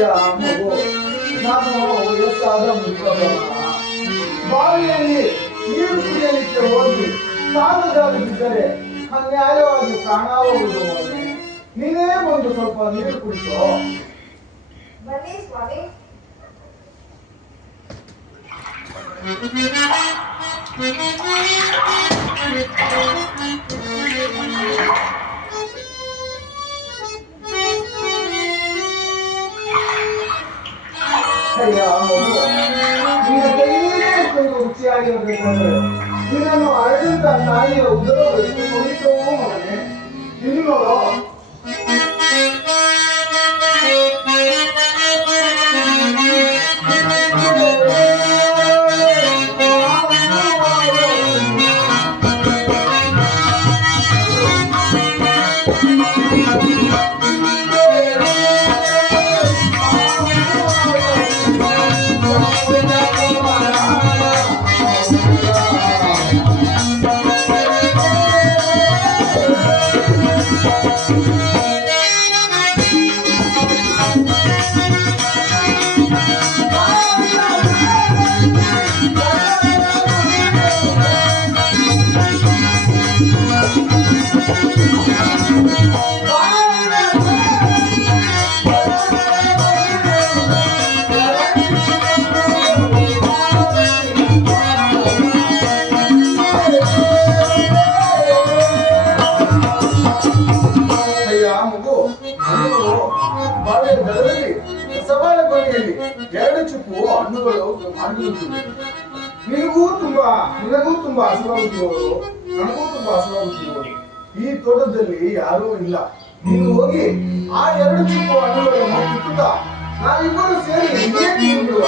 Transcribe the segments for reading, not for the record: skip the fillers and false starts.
ಅಯ್ಯ ಮಗು, ನಾನು ವಯಸ್ಸಾದ ಮುಖಬಲ. ಬಾವಿಯಲ್ಲಿ ನೀರು ಕುಡಿಯಲಿಕ್ಕೆ ಹೋಗಿ ಕಾಲು ಜಾರಿ ಬಿದ್ದರೆ ಅನ್ಯಾಯವಾಗಿ ಪ್ರಾಣಾವಬಹುದು ಮಗನೇ. ನೀನೇ ಒಂದು ಸ್ವಲ್ಪ ನೀರು ಕುಡಿಸೋ. ಬನ್ನಿ ಸ್ವಾಮಿ. ಅಯ್ಯ ಮಗು, ನಿನ್ನ ಕೈಯೇ ಇಷ್ಟೊಂದು ರುಚಿಯಾಗಿರಬೇಕಾದ್ರೆ ನಿನ್ನನ್ನು ಅಳೆದಂತ ತಾಯಿಯ ಉದರ ಎಷ್ಟು ಕುಡಿತೋ ಮಗನೇ. ಇಲ್ಲಿ ನೋಡೋ. ಎರಡು ಚುಪ್ಪು ಹಣ್ಣುಗಳು ನಿನಗೂ ತುಂಬಾ ಹಸುವಾಗುತ್ತಿರುವುದು, ನನಗೂ ತುಂಬಾ ಹಸುವಾಗುತ್ತಿರುವುದು. ಈ ತೋಟದಲ್ಲಿ ಯಾರೂ ಇಲ್ಲ. ನೀನು ಹೋಗಿ ಆ ಎರಡು ಚುಪ್ಪು ಹಣ್ಣುಗಳನ್ನು ಕಿತ್ತುತ್ತಾ ನಾವಿಬ್ಬರು ಸೇರಿ ಬಿಡುವ.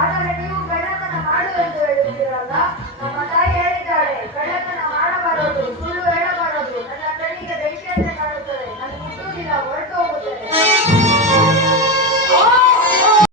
ಆದರೆ ನೀವು ಗಣಕನ ಮಾಡು ಎಂದು ಹೇಳುತ್ತೀರಲ್ಲ. ನಮ್ಮ ತಾಯಿ ಹೇಳಿದ್ದಾಳೆ,